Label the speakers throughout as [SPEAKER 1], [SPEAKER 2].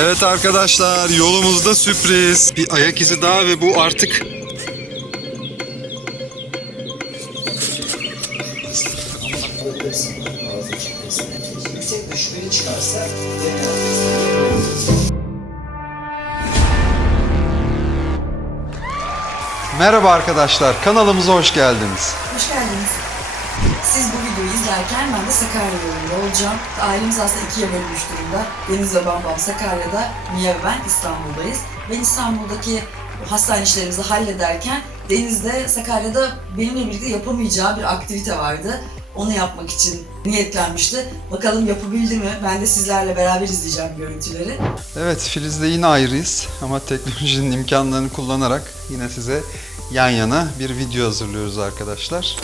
[SPEAKER 1] Evet arkadaşlar yolumuzda sürpriz. Bir ayak izi daha ve bu artık Merhaba arkadaşlar kanalımıza. Hoş geldiniz.
[SPEAKER 2] Siz bu videoyu de Sakarya yolunda olacağım. Ailemiz aslında ikiye bölünmüş durumda. Deniz ve Bambam Sakarya'da, Mia ve ben İstanbul'dayız. Ben İstanbul'daki hastane işlerimizi hallederken Deniz'de Sakarya'da benimle birlikte yapamayacağı bir aktivite vardı. Onu yapmak için niyetlenmişti. Bakalım yapabildi mi? Ben de sizlerle beraber izleyeceğim görüntüleri.
[SPEAKER 1] Evet Filiz'le yine ayrıyız ama teknolojinin imkanlarını kullanarak yine size yan yana bir video hazırlıyoruz arkadaşlar.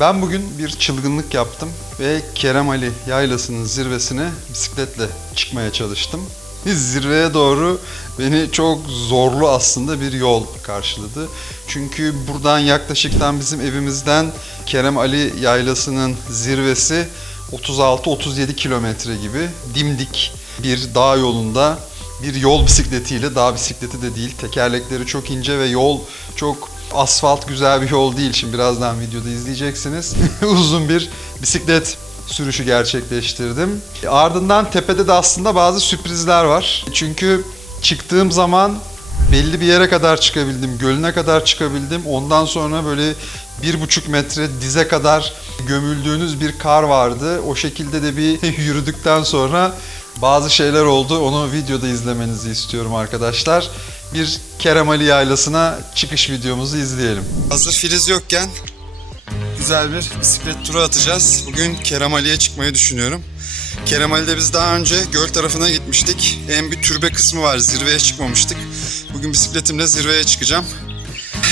[SPEAKER 1] Ben bugün bir çılgınlık yaptım ve Kerem Ali Yaylası'nın zirvesine bisikletle çıkmaya çalıştım. Zirveye doğru beni çok zorlu aslında bir yol karşıladı. Çünkü buradan yaklaşıktan bizim evimizden Kerem Ali Yaylası'nın zirvesi 36-37 kilometre gibi dimdik bir dağ yolunda bir yol bisikletiyle dağ bisikleti de değil tekerlekleri çok ince ve yol çok asfalt güzel bir yol değil. Şimdi birazdan videoda izleyeceksiniz. Uzun bir bisiklet sürüşü gerçekleştirdim. Ardından tepede de aslında bazı sürprizler var. Çünkü çıktığım zaman belli bir yere kadar çıkabildim, gölüne kadar çıkabildim. Ondan sonra böyle bir buçuk metre dize kadar gömüldüğünüz bir kar vardı. O şekilde de bir yürüdükten sonra bazı şeyler oldu. Onu videoda izlemenizi istiyorum arkadaşlar. Bir Kerem Ali Yaylası'na çıkış videomuzu izleyelim. Hazır Filiz yokken güzel bir bisiklet turu atacağız. Bugün Kerem Ali'ye çıkmayı düşünüyorum. Kerem Ali'de biz daha önce göl tarafına gitmiştik. En bir türbe kısmı var. Zirveye çıkmamıştık. Bugün bisikletimle zirveye çıkacağım.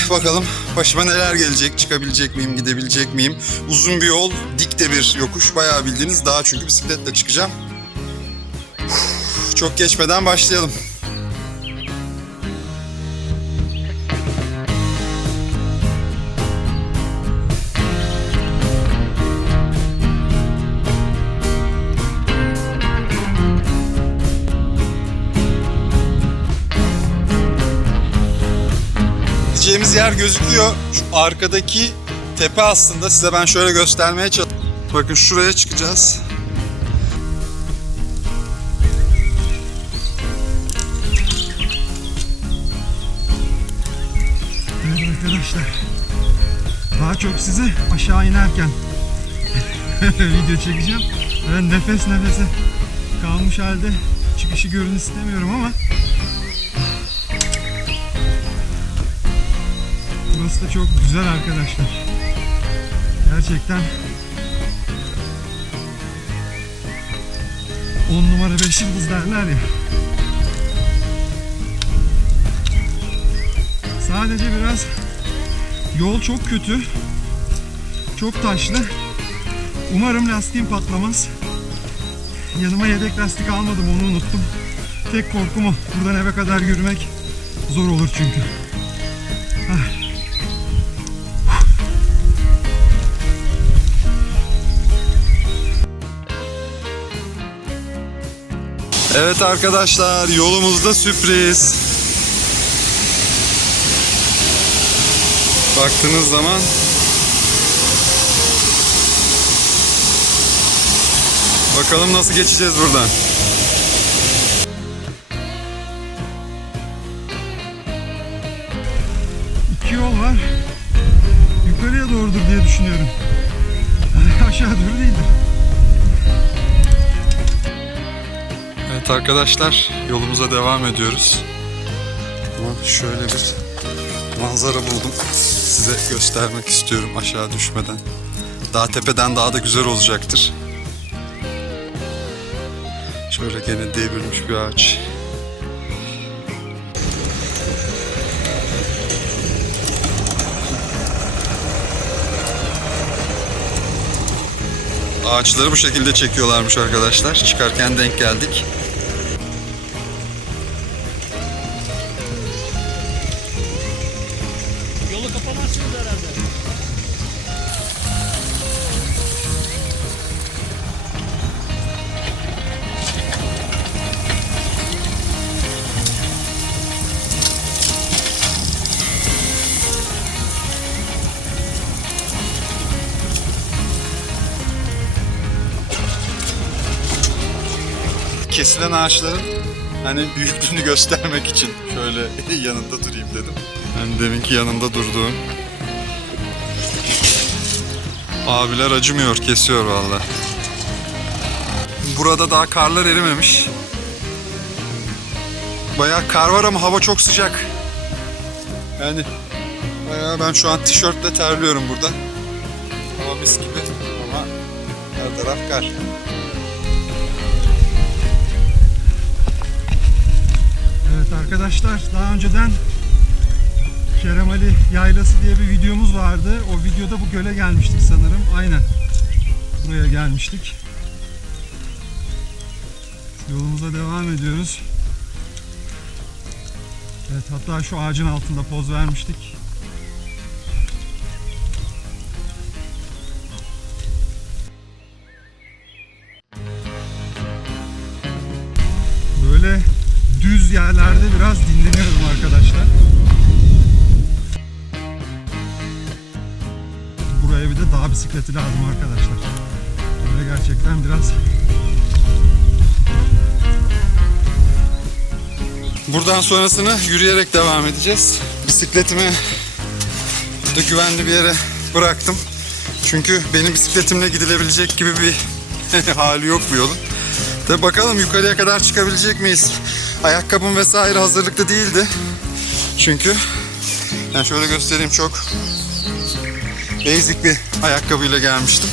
[SPEAKER 1] Bakalım başıma neler gelecek, çıkabilecek miyim, gidebilecek miyim? Uzun bir yol, dik de bir yokuş. Bayağı bildiğiniz dağ çünkü bisikletle çıkacağım. Çok geçmeden başlayalım. Gideceğimiz yer gözüküyor. Şu arkadaki tepe aslında size ben şöyle göstermeye çalışıyorum. Bakın şuraya çıkacağız. Evet arkadaşlar. Daha çok sizi aşağı inerken video çekeceğim. Ben nefes nefese kalmış halde çıkışı görün istemiyorum ama Burası da çok güzel arkadaşlar. Gerçekten 10 numara 5 yıldız derler ya. Sadece biraz yol çok kötü. Çok taşlı. Umarım lastiğim patlamaz. Yanıma yedek lastik almadım onu unuttum. Tek korkum o. Buradan eve kadar yürümek zor olur çünkü. Evet arkadaşlar yolumuzda sürpriz. Baktığınız zaman Bakalım nasıl geçeceğiz buradan. İki yol var. Yukarıya doğrudur diye düşünüyorum. Aşağı doğru değildir. Arkadaşlar yolumuza devam ediyoruz. Ama şöyle bir manzara buldum. Size göstermek istiyorum aşağı düşmeden. Daha tepeden daha da güzel olacaktır. Şöyle gene devrilmiş bir ağaç. Ağaçları bu şekilde çekiyorlarmış arkadaşlar. Çıkarken denk geldik. Kesilen ağaçların hani büyüklüğünü göstermek için şöyle yanında durayım dedim. Ben deminki yanında durduğum. Abiler acımıyor, kesiyor valla. Burada daha karlar erimemiş. Bayağı kar var ama hava çok sıcak. Yani bayağı ben şu an tişörtle terliyorum burada. Hava mis gibi ama her taraf kar. Arkadaşlar daha önceden Kerem Ali Yaylası diye bir videomuz vardı. O videoda bu göle gelmiştik sanırım. Aynen. Buraya gelmiştik. Yolumuza devam ediyoruz. Evet hatta şu ağacın altında poz vermiştik. Bisikleti lazım arkadaşlar. Böyle gerçekten biraz Buradan sonrasını yürüyerek devam edeceğiz. Bisikletimi de güvenli bir yere bıraktım. Çünkü benim bisikletimle gidilebilecek gibi bir hali yok bu yolun. Tabi bakalım yukarıya kadar çıkabilecek miyiz? Ayakkabım vesaire hazırlıklı değildi. Çünkü yani şöyle göstereyim çok basic bir ayakkabıyla gelmiştim.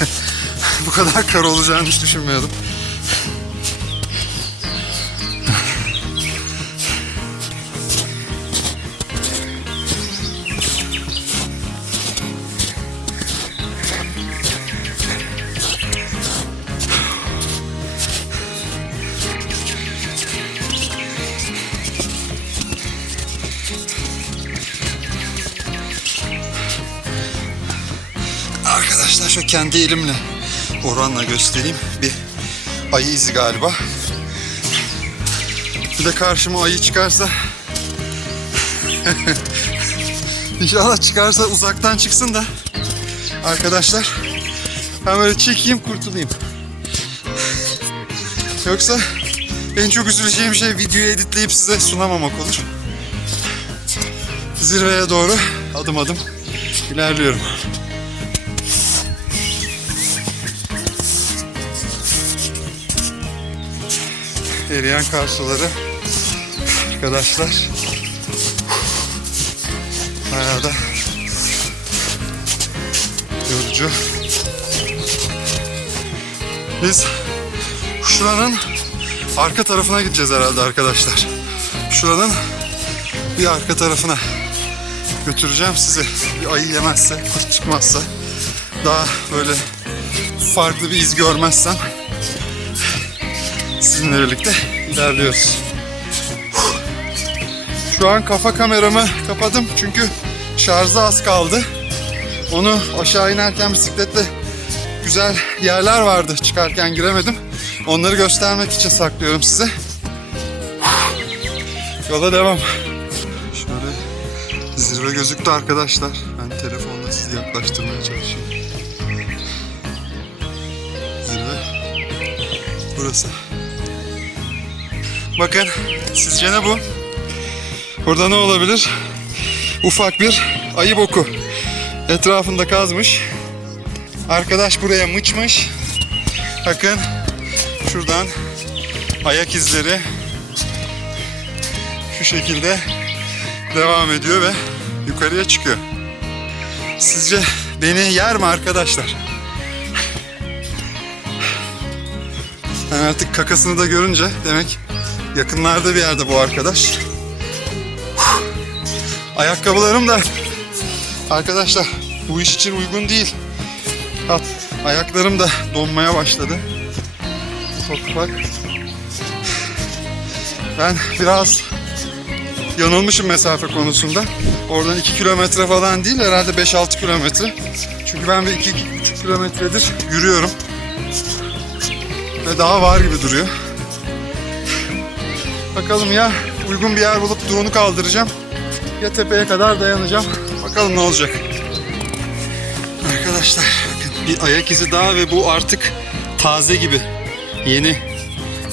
[SPEAKER 1] bu kadar kar olacağını hiç düşünmüyordum. Kendi elimle oranla göstereyim. Bir ayı izi galiba. Bir de karşıma ayı çıkarsa İnşallah çıkarsa uzaktan çıksın da arkadaşlar ben böyle çekeyim kurtulayım. Yoksa en çok üzüleceğim şey videoyu editleyip size sunamamak olur. Zirveye doğru adım adım ilerliyorum. Eriyen kar suları arkadaşlar. Bayağı da yorucu. Biz şuranın arka tarafına gideceğiz herhalde arkadaşlar. Şuranın bir arka tarafına götüreceğim sizi. Bir ayı yemezse kurt çıkmazsa daha böyle farklı bir iz görmezsem sizinle birlikte ilerliyoruz. Şu an kafa kameramı kapadım çünkü şarjı az kaldı. Onu aşağı inerken bisikletle güzel yerler vardı çıkarken giremedim. Onları göstermek için saklıyorum size. Yola devam. Şöyle zirve gözüktü arkadaşlar. Ben telefonla sizi yaklaştırmaya çalışıyorum. Zirve burası. Bakın sizce ne bu? Burada ne olabilir? Ufak bir ayı boku. Etrafında kazmış. Arkadaş buraya mıçmış. Bakın şuradan ayak izleri şu şekilde devam ediyor ve yukarıya çıkıyor. Sizce beni yer mi arkadaşlar? Ben artık kakasını da görünce demek yakınlarda bir yerde bu arkadaş. Ayakkabılarım da arkadaşlar bu iş için uygun değil. Bak, Ayaklarım da donmaya başladı. Ufak ufak. Ben biraz yanılmışım mesafe konusunda. Oradan 2 kilometre falan değil herhalde 5-6 kilometre. Çünkü ben bir 2-2,5 kilometredir yürüyorum. Ve daha var gibi duruyor. Bakalım ya uygun bir yer bulup drone'u kaldıracağım. Ya tepeye kadar dayanacağım. Bakalım ne olacak. Arkadaşlar bakın bir ayak izi daha ve bu artık taze gibi. Yeni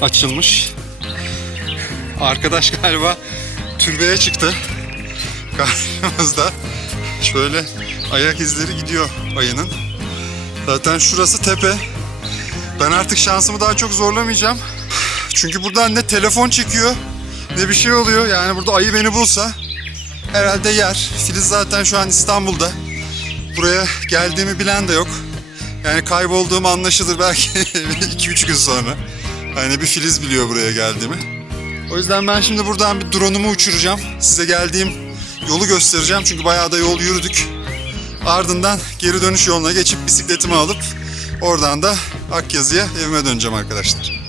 [SPEAKER 1] açılmış. Arkadaş galiba türbeye çıktı. Karşımızda şöyle ayak izleri gidiyor ayının. Zaten şurası tepe. Ben artık şansımı daha çok zorlamayacağım. Çünkü buradan ne telefon çekiyor ne bir şey oluyor. Yani burada ayı beni bulsa herhalde yer. Filiz zaten şu an İstanbul'da. Buraya geldiğimi bilen de yok. Yani kaybolduğum anlaşılır belki 2-3 gün sonra. Hani bir Filiz biliyor buraya geldiğimi. O yüzden ben şimdi buradan bir drone'umu uçuracağım. Size geldiğim yolu göstereceğim çünkü bayağı da yol yürüdük. Ardından geri dönüş yoluna geçip bisikletimi alıp oradan da Akyazı'ya evime döneceğim arkadaşlar.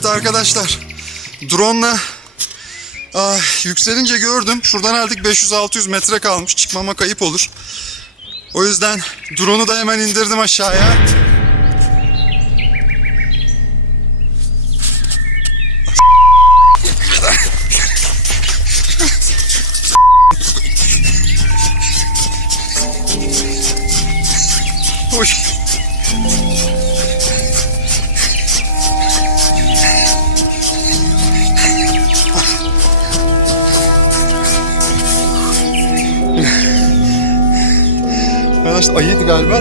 [SPEAKER 1] Evet arkadaşlar. Drone'la ah, yükselince gördüm. Şuradan artık 500-600 metre kalmış. Çıkmama kayıp olur. O yüzden drone'u da hemen indirdim aşağıya.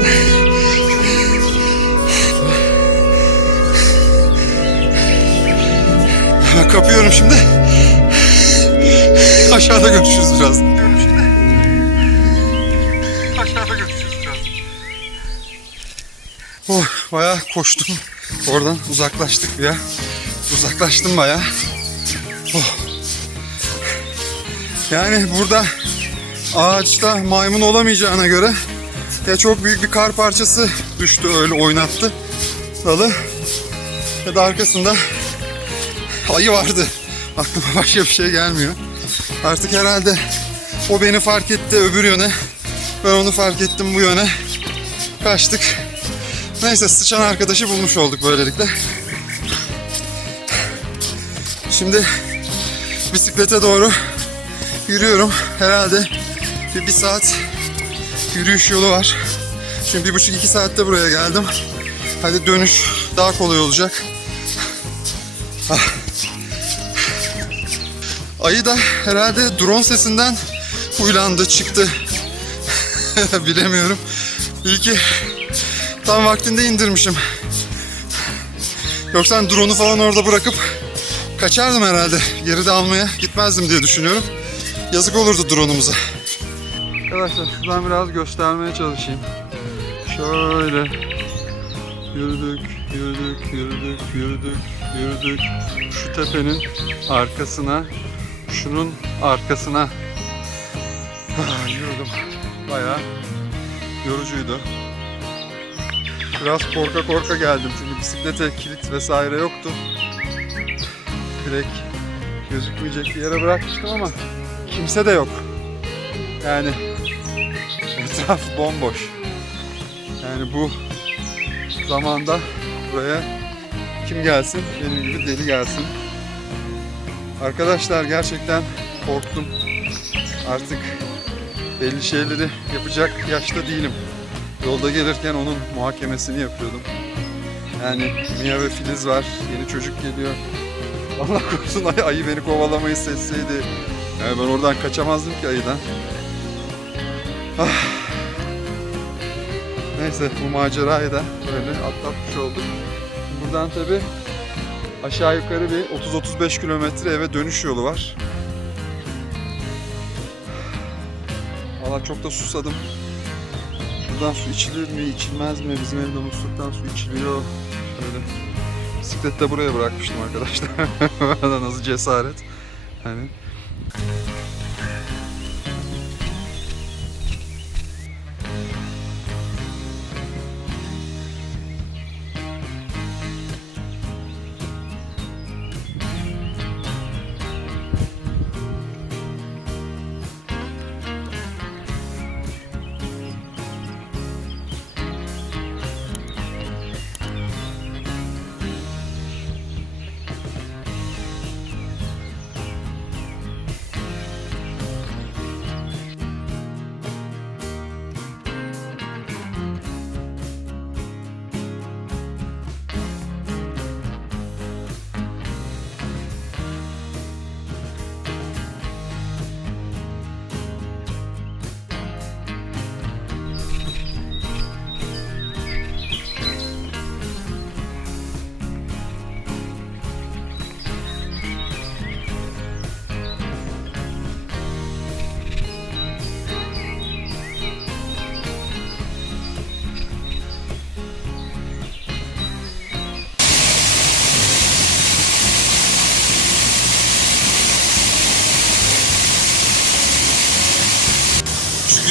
[SPEAKER 1] Galiba. Hemen kapıyorum şimdi. Aşağıda görüşürüz biraz. Aşağıda görüşürüz biraz. Oh, bayağı koştum. Oradan uzaklaştık ya. Uzaklaştım bayağı. Oh. Yani burada ağaçta maymun olamayacağına göre ya çok büyük bir kar parçası düştü öyle oynattı dalı ya da arkasında ayı vardı. Aklıma başka bir şey gelmiyor. Artık herhalde o beni fark etti öbür yöne. Ben onu fark ettim bu yöne. Kaçtık. Neyse sıçan arkadaşı bulmuş olduk böylelikle. Şimdi bisiklete doğru yürüyorum. Herhalde bir, bir saat yürüyüş yolu var. Şimdi bir buçuk iki saatte buraya geldim. Hadi dönüş daha kolay olacak. Ah. Ayı da herhalde drone sesinden huylandı, çıktı. Bilemiyorum. İyi ki tam vaktinde indirmişim. Yoksa hani drone'u falan orada bırakıp kaçardım herhalde. Geri de almaya gitmezdim diye düşünüyorum. Yazık olurdu drone'umuza. Arkadaşlar şuradan biraz göstermeye çalışayım. Şöyle yürüdük, yürüdük, yürüdük, yürüdük, yürüdük. Şu tepenin arkasına, şunun arkasına Ah, yürüdüm. Bayağı yorucuydu. Biraz korka korka geldim çünkü bisiklete kilit vesaire yoktu. Direkt gözükmeyecek bir yere bırakmıştım ama kimse de yok. Yani etraf bomboş. Yani bu zamanda buraya kim gelsin? Benim gibi deli gelsin. Arkadaşlar gerçekten korktum. Artık belli şeyleri yapacak yaşta değilim. Yolda gelirken onun muhakemesini yapıyordum. Yani Mia ve Filiz var. Yeni çocuk geliyor. Allah korusun ay- ayı beni kovalamayı sesseydi. Yani ben oradan kaçamazdım ki ayıdan. Ah. Neyse bu macerayı da böyle atlatmış olduk. Buradan tabi Aşağı yukarı bir 30-35 kilometre eve dönüş yolu var. Valla çok da susadım. Şuradan su içilir mi, içilmez mi? Bizim evde musluktan su içiliyor. Öyle. Bisikleti de buraya bırakmıştım arkadaşlar. Bana Nasıl cesaret. Hani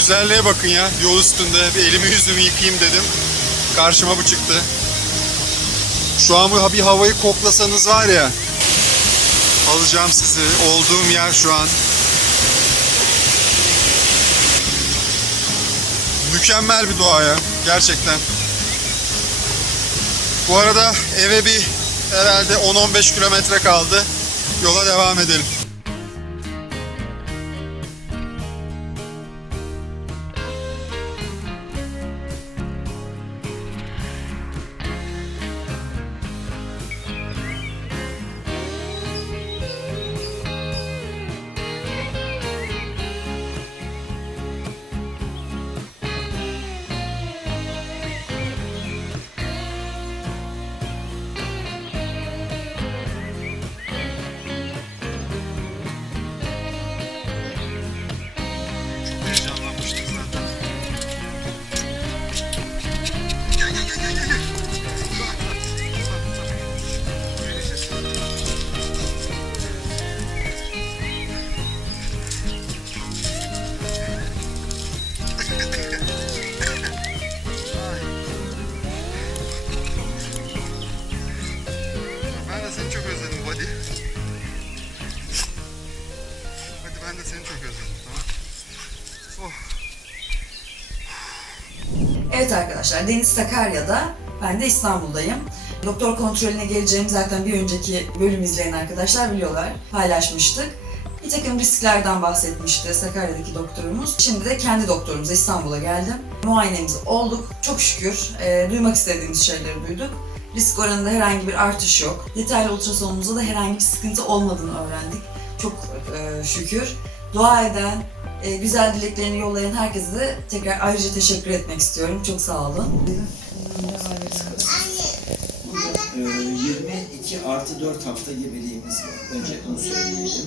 [SPEAKER 1] güzelliğe bakın ya. Yol üstünde bir elimi yüzümü yıkayayım dedim. Karşıma bu çıktı. Şu an bir havayı koklasanız var ya. Alacağım sizi. Olduğum yer şu an. Mükemmel bir doğa ya. Gerçekten. Bu arada eve bir herhalde 10-15 kilometre kaldı. Yola devam edelim.
[SPEAKER 2] Evet arkadaşlar Deniz Sakarya'da ben de İstanbul'dayım. Doktor kontrolüne geleceğimi zaten bir önceki bölüm izleyen arkadaşlar biliyorlar. Paylaşmıştık. Bir takım risklerden bahsetmişti Sakarya'daki doktorumuz. Şimdi de kendi doktorumuza İstanbul'a geldim. Muayenemizi olduk. Çok şükür e, duymak istediğimiz şeyleri duyduk. Risk oranında herhangi bir artış yok. Detaylı ultrasonumuzda da herhangi bir sıkıntı olmadığını öğrendik. Çok e, şükür. Dua eden, e, güzel dileklerini yollayan herkese de tekrar ayrıca teşekkür etmek istiyorum. Çok sağ olun.
[SPEAKER 3] Burada e, 22 artı 4 hafta gebeliğimiz var. Önce onu söyleyelim.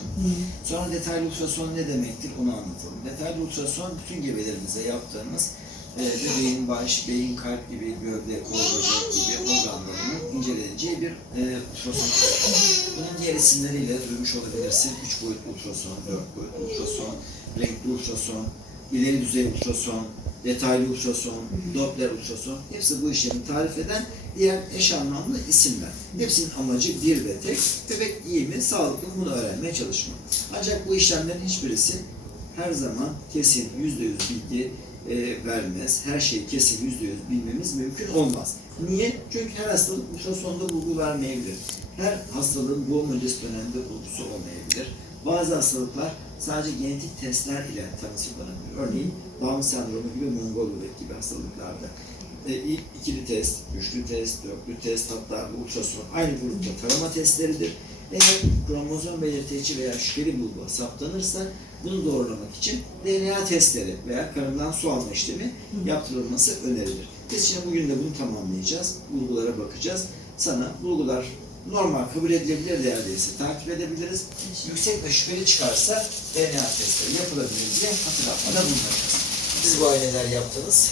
[SPEAKER 3] Sonra detaylı ultrason ne demektir onu anlatalım. Detaylı ultrason bütün gebelerimize yaptığımız e, bebeğin baş, beyin, kalp gibi, gövde, kol, bacak gibi organlarının inceleneceği bir e, ultrason. Bunun diğer isimleriyle duymuş olabilirsin. 3 boyutlu ultrason, 4 boyutlu ultrason, renkli ultrason, ileri düzey ultrason, detaylı ultrason, Doppler ultrason hepsi bu işlemi tarif eden diğer eş anlamlı isimler. Hepsinin amacı bir ve tek, bebek iyi mi, sağlıklı mı bunu öğrenmeye çalışmak. Ancak bu işlemlerin hiçbirisi her zaman kesin, yüzde yüz bilgi e, vermez. Her şeyi kesin yüzde yüz bilmemiz mümkün olmaz. Niye? Çünkü her hastalık ultrasonda bulgu vermeyebilir. Her hastalığın doğum öncesi dönemde bulgusu olmayabilir. Bazı hastalıklar sadece genetik testler ile tanısıklanabilir. Örneğin Down sendromu gibi Mongol bebek gibi hastalıklarda. E, ilk ikili test, üçlü test, dörtlü test hatta ultrason aynı grupta tarama testleridir. Eğer kromozom belirteçi veya şüpheli bulgu saptanırsa bunu doğrulamak için DNA testleri veya karından su alma işlemi yaptırılması önerilir. Biz şimdi bugün de bunu tamamlayacağız. Bulgulara bakacağız. Sana bulgular normal kabul edilebilir değerdeyse takip edebiliriz. Yüksek ve şüpheli çıkarsa DNA testleri yapılabilir diye hatırlatmada bulunacağız. Siz bu ay neler yaptınız?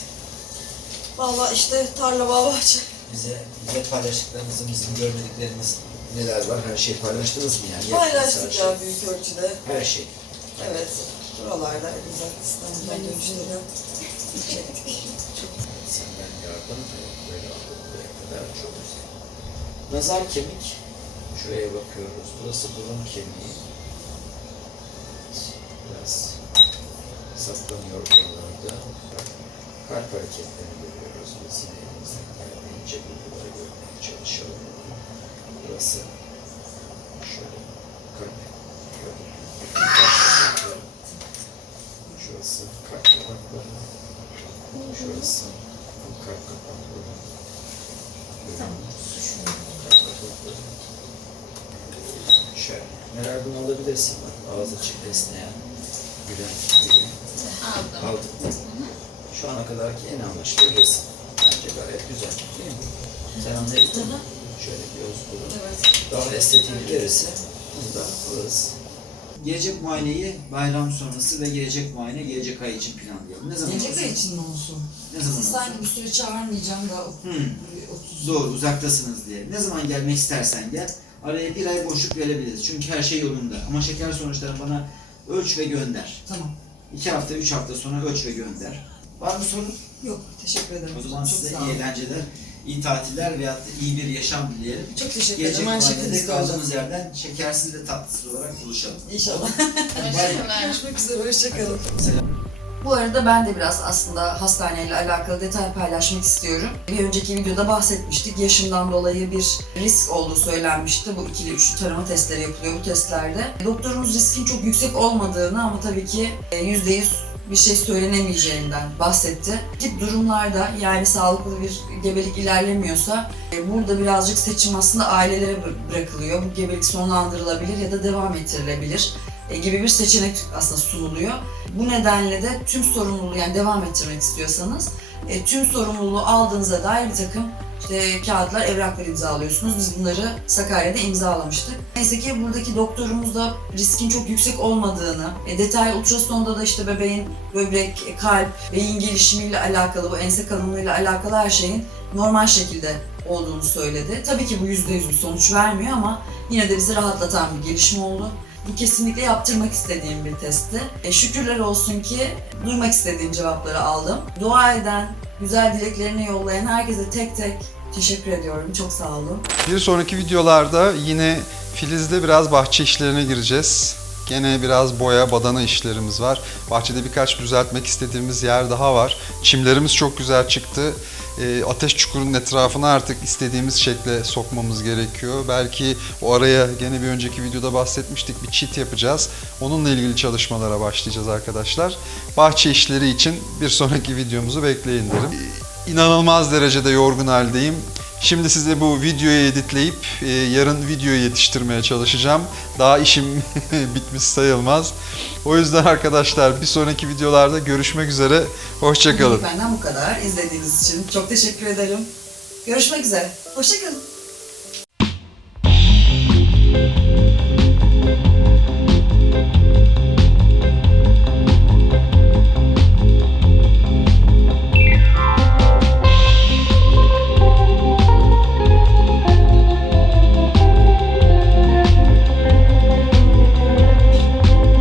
[SPEAKER 4] Valla işte tarla bağ bahçe.
[SPEAKER 3] Bize, bize paylaştıklarınızın, bizim görmediklerimiz neler var? Her şeyi paylaştınız mı yani?
[SPEAKER 4] Paylaştık şey. ya büyük ölçüde. Her şey. Evet. Buralarda güzel İstanbul'dan dönüşleri çektik.
[SPEAKER 3] Senden yardım böyle kadar çok güzel. Nazar kemik. Şuraya bakıyoruz. Burası burun kemiği. Biraz saplanıyor buralarda. Kalp hareketlerini görüyoruz. Yine elimizden geldiğince bulguları görmeye çalışalım. Burası şöyle kalp. Şurası kalp kapakları. Şurası kalp kapakları. Kalp Şöyle. Merakını alabilirsin bak. Ağız açık esneyen. Gülen gibi. Aldım. Aldık. Şu ana kadarki en anlaşılır resim. Bence gayet güzel. Değil mi? Sen anlayabildin mi? Şöyle göz burun. Evet. Daha estetiğini verirse bunu da alırız. Gelecek muayeneyi bayram sonrası ve gelecek muayene gelecek ay için planlayalım. Ne zaman Gelecek olsun?
[SPEAKER 4] ay için mi olsun? Ne zaman Siz olsun? sanki bir süre çağırmayacağım da Hmm.
[SPEAKER 3] 30 Doğru, uzaktasınız diye. Ne zaman gelmek istersen gel. Araya bir ay boşluk verebiliriz. Çünkü her şey yolunda. Ama şeker sonuçlarını bana ölç ve gönder. Tamam. İki hafta, üç hafta sonra ölç ve gönder. Var mı sorun?
[SPEAKER 4] Yok teşekkür ederim.
[SPEAKER 3] O zaman Çok size sağ iyi olun. eğlenceler, iyi tatiller veyahut da iyi bir yaşam dileyelim.
[SPEAKER 4] Çok teşekkür Gelecek ederim.
[SPEAKER 3] Aynı muayenede şekilde olacak. kaldığımız yerden şekersiz ve tatsız olarak buluşalım. İnşallah.
[SPEAKER 4] Teşekkürler. Görüşmek üzere. Hoşçakalın. Selam.
[SPEAKER 2] Bu arada ben de biraz aslında hastaneyle alakalı detay paylaşmak istiyorum. Bir önceki videoda bahsetmiştik. Yaşımdan dolayı bir risk olduğu söylenmişti. Bu ikili üçlü tarama testleri yapılıyor bu testlerde. Doktorumuz riskin çok yüksek olmadığını ama tabii ki e, %100 bir şey söylenemeyeceğinden bahsetti. Tip durumlarda yani sağlıklı bir gebelik ilerlemiyorsa e, burada birazcık seçim aslında ailelere bı- bırakılıyor. Bu gebelik sonlandırılabilir ya da devam ettirilebilir e, gibi bir seçenek aslında sunuluyor. Bu nedenle de tüm sorumluluğu yani devam ettirmek istiyorsanız e, tüm sorumluluğu aldığınıza dair bir takım işte kağıtlar, evraklar imzalıyorsunuz. Biz bunları Sakarya'da imzalamıştık. Neyse ki buradaki doktorumuz da riskin çok yüksek olmadığını, e, detaylı ultrasonda da işte bebeğin böbrek, e, kalp, beyin gelişimiyle alakalı, bu ense kalınlığıyla alakalı her şeyin normal şekilde olduğunu söyledi. Tabii ki bu %100 bir sonuç vermiyor ama yine de bizi rahatlatan bir gelişme oldu. Bu kesinlikle yaptırmak istediğim bir testti. E, şükürler olsun ki duymak istediğim cevapları aldım. Dua eden, güzel dileklerini yollayan herkese tek tek teşekkür ediyorum. Çok sağ olun.
[SPEAKER 1] Bir sonraki videolarda yine Filiz'de biraz bahçe işlerine gireceğiz. Gene biraz boya, badana işlerimiz var. Bahçede birkaç düzeltmek istediğimiz yer daha var. Çimlerimiz çok güzel çıktı. E, ateş çukurunun etrafına artık istediğimiz şekle sokmamız gerekiyor. Belki o araya gene bir önceki videoda bahsetmiştik bir çit yapacağız. Onunla ilgili çalışmalara başlayacağız arkadaşlar. Bahçe işleri için bir sonraki videomuzu bekleyin derim. E, İnanılmaz derecede yorgun haldeyim. Şimdi size bu videoyu editleyip e, yarın videoyu yetiştirmeye çalışacağım. Daha işim bitmiş sayılmaz. O yüzden arkadaşlar bir sonraki videolarda görüşmek üzere. Hoşçakalın.
[SPEAKER 2] Benden bu kadar. İzlediğiniz için çok teşekkür ederim. Görüşmek üzere. Hoşçakalın.